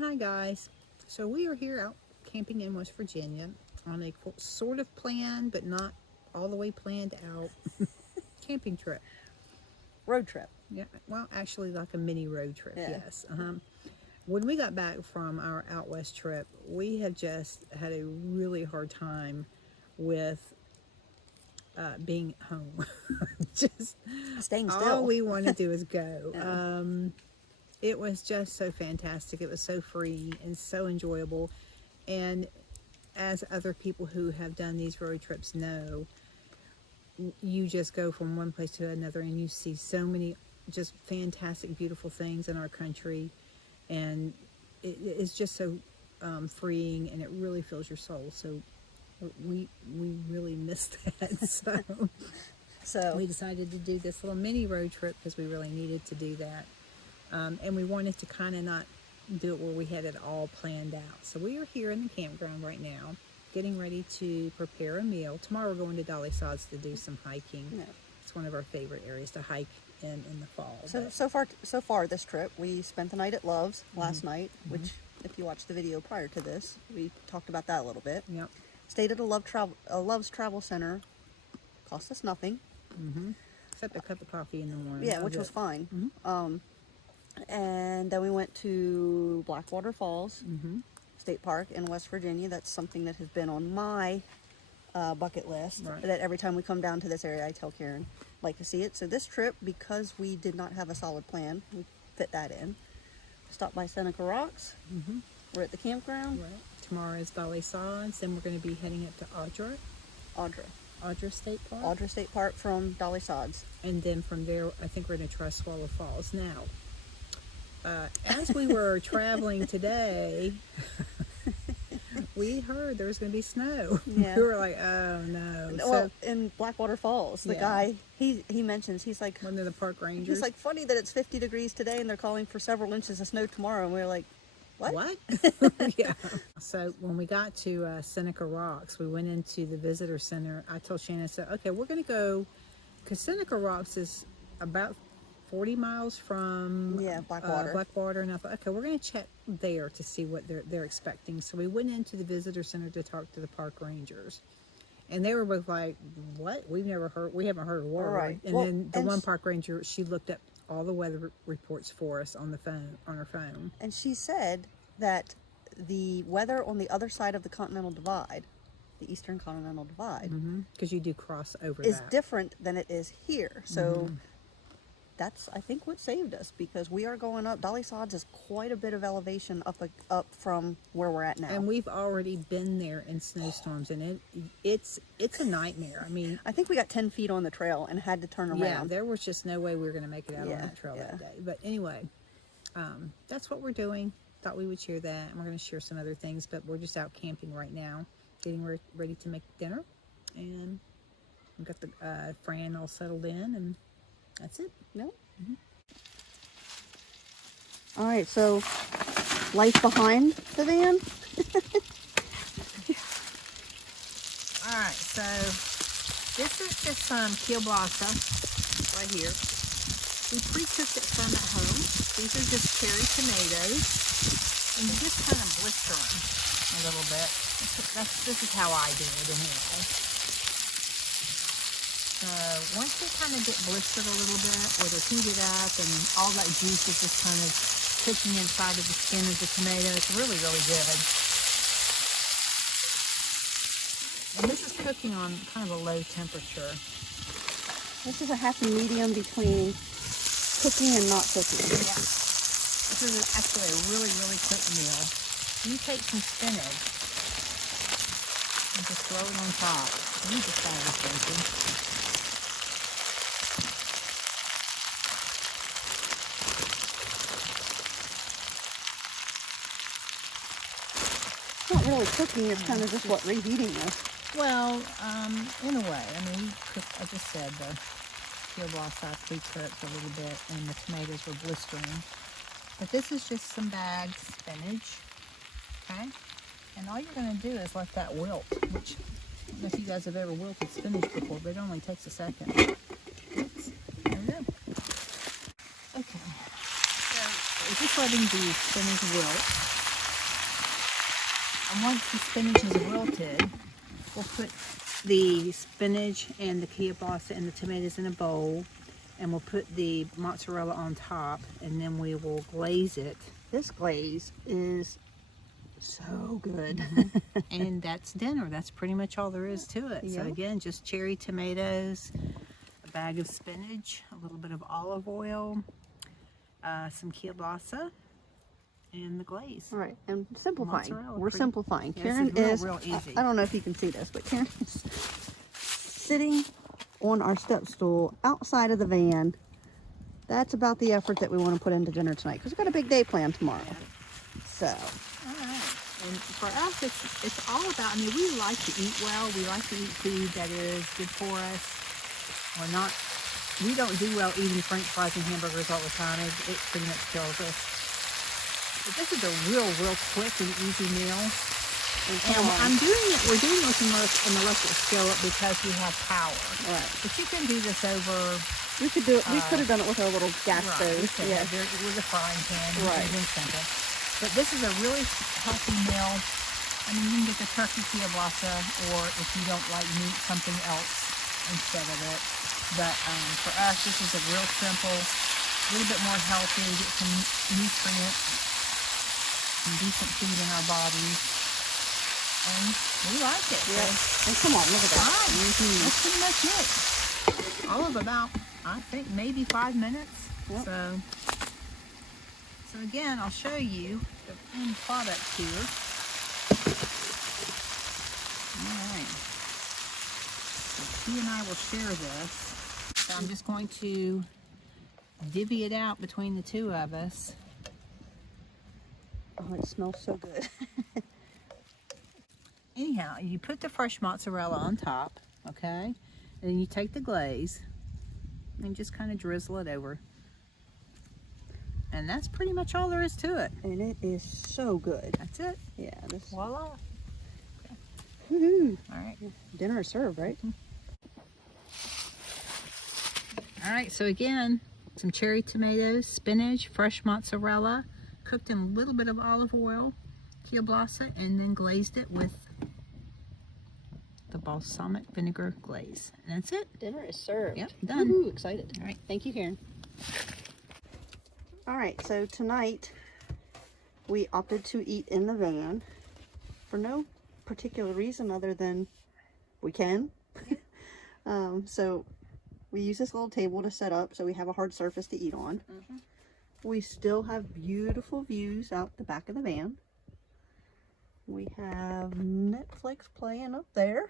Hi guys. So we are here out camping in West Virginia on a sort of planned but not all the way planned out camping trip. Road trip. Yeah, well, actually like a mini road trip. Yeah. Yes. When we got back from our out west trip, we have just had a really hard time with being home. Just Staying all still. we want to do is go. Yeah. It was just so fantastic. It was so free and so enjoyable. And as other people who have done these road trips know, you just go from one place to another and you see so many just fantastic, beautiful things in our country. And it's just so freeing and it really fills your soul. So we really missed that. So So we decided to do this little mini road trip because we really needed to do that. And we wanted to kind of not do it where we had it all planned out. So we are here in the campground right now, getting ready to prepare a meal. Tomorrow we're going to Dolly Sods to do some hiking. yeah. It's one of our favorite areas to hike in the fall. So far this trip, we spent the night at Love's last night, which if you watched the video prior to this, we talked about that a little bit. Yep. Stayed at a Love's Travel Center. Cost us nothing. Except a cup of coffee in the morning. Yeah, That which was it. fine. And then we went to Blackwater Falls State Park in West Virginia. That's something that has been on my bucket list. Right. That every time we come down to this area, I tell Karen, like to see it. So this trip, because we did not have a solid plan, we fit that in. Stopped by Seneca Rocks. We're at the campground. Right. Tomorrow is Dolly Sods. Then we're going to be heading up to Audra State Park. Audra State Park from Dolly Sods. And then from there, I think we're going to try Swallow Falls. Now, as we were traveling today, we heard there was going to be snow. Yeah. We were like, oh no. Well, in Blackwater Falls, the Yeah. guy, he mentions, he's like, One of the park rangers. he's like, funny that it's 50 degrees today and they're calling for several inches of snow tomorrow. And we were like, what? Yeah. So when we got to Seneca Rocks, we went into the visitor center. I told Shannon, I said, okay, we're going to go, because Seneca Rocks is about 40 miles from Blackwater. And I thought, okay, we're going to check there to see what they're expecting. So we went into the visitor center to talk to the park rangers. And they were both like, what? We haven't heard a word. Right. And Well, then the and one park ranger, she looked up all the weather reports for us on her phone. And she said that the weather on the other side of the Continental Divide, the Eastern Continental Divide, Because you do cross over is that. different than it is here. So that's, I think, what saved us, because we are going up. Dolly Sods is quite a bit of elevation up from where we're at now. And we've already been there in snowstorms, and it's a nightmare. I mean, I think we got 10 feet on the trail and had to turn around. yeah, there was just no way we were going to make it out Yeah, on that trail yeah. that day. But anyway, that's what we're doing. Thought we would share that, and we're going to share some other things. But we're just out camping right now, getting ready to make dinner, and we've got the Fran all settled in, and that's it. No? All right, so life behind the van. All right, so this is just some kielbasa right here. We pre-cooked it from at home. These are just cherry tomatoes, and you just kind of blister them a little bit. This is how I do it anyway. So once they kind of get blistered a little bit, or they're heated up, and all that juice is just kind of cooking inside of the skin of the tomato, it's really, really good. And this is cooking on kind of a low temperature. This is a happy medium between cooking and not cooking. Yeah. This is actually a really, really quick meal. You take some spinach and just throw it on top. You just got it thinking. It's not really cooking, it's kind of just what reheating this. Well, in a way. I mean, I just said the kielbasa pre-cooked a little bit, and the tomatoes were blistering. But this is just some bagged spinach, okay? And all you're going to do is let that wilt, which I don't know if you guys have ever wilted spinach before, but it only takes a second. Oops, there we go. Okay, so we're just letting the spinach wilt. And once the spinach is wilted, we'll put the spinach and the kielbasa and the tomatoes in a bowl, and we'll put the mozzarella on top, and then we will glaze it. This glaze is so good. And that's dinner. That's pretty much all there is to it. So Yep. again, just cherry tomatoes, a bag of spinach, a little bit of olive oil, some kielbasa, and the glaze. All right, and simplifying. Mozzarella, We're pretty- simplifying. Yeah, Karen this is, real easy. I don't know if you can see this, but Karen is sitting on our step stool outside of the van. That's about the effort that we want to put into dinner tonight, because we've got a big day planned tomorrow. So, All right. And for us, it's all about, I mean, we like to eat well. We like to eat food that is good for us. We don't do well eating French fries and hamburgers all the time. It pretty much kills us. But this is a real quick and easy meal. And we're doing this in the electric skillet because we have power. right. But you can do this over, We could do it. We could have done it with our little gas right, stove. with Yeah. with a frying pan. Right. Even simple. But this is a really healthy meal. I mean, you can get the turkey kielbasa, or if you don't like meat, something else instead of it. But for us, this is a real simple, a little bit more healthy, get some nutrients, some decent food in our bodies. And we like it. Yeah. So, And come on, look at that. all right, Mhm. that's pretty much it. All of about, I think, maybe 5 minutes. Yep. So again, I'll show you the end product here. All right. So he and I will share this. So I'm just going to divvy it out between the two of us. Oh, it smells so good. Anyhow, you put the fresh mozzarella on top, okay? And then you take the glaze and just kind of drizzle it over. And that's pretty much all there is to it. And it is so good. That's it. Yeah, this Voila. woohoo. All right. Dinner is served, right? All right, so again, some cherry tomatoes, spinach, fresh mozzarella, cooked in a little bit of olive oil, kielbasa, and then glazed it with the balsamic vinegar glaze. And that's it. Dinner is served. Yep, done. Woohoo, excited. All right. Thank you, Karen. All right, so tonight we opted to eat in the van for no particular reason other than we can. So we use this little table to set up so we have a hard surface to eat on. We still have beautiful views out the back of the van. We have Netflix playing up there.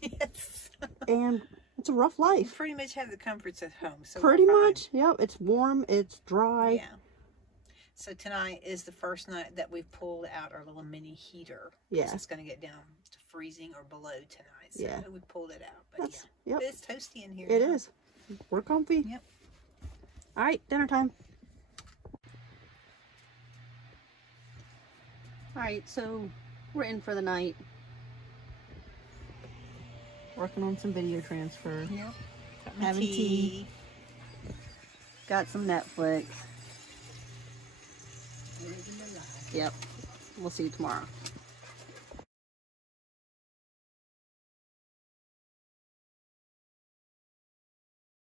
Yes. And it's a rough You life. pretty much have the comforts at home. So Pretty we're fine. much. Yep, it's warm, it's dry. Yeah. So tonight is the first night that we've pulled out our little mini heater. 'Cause Yeah. It's going to get down to freezing or below tonight. So Yeah. we pulled it out. But That's, yeah. yep, But it's toasty in here. it now. is. We're comfy. Yep. All right, dinner time. All right, so we're in for the night. Working on some video transfer. Yep. Got my Having tea. Got some Netflix. Living the life. Yep. We'll see you tomorrow.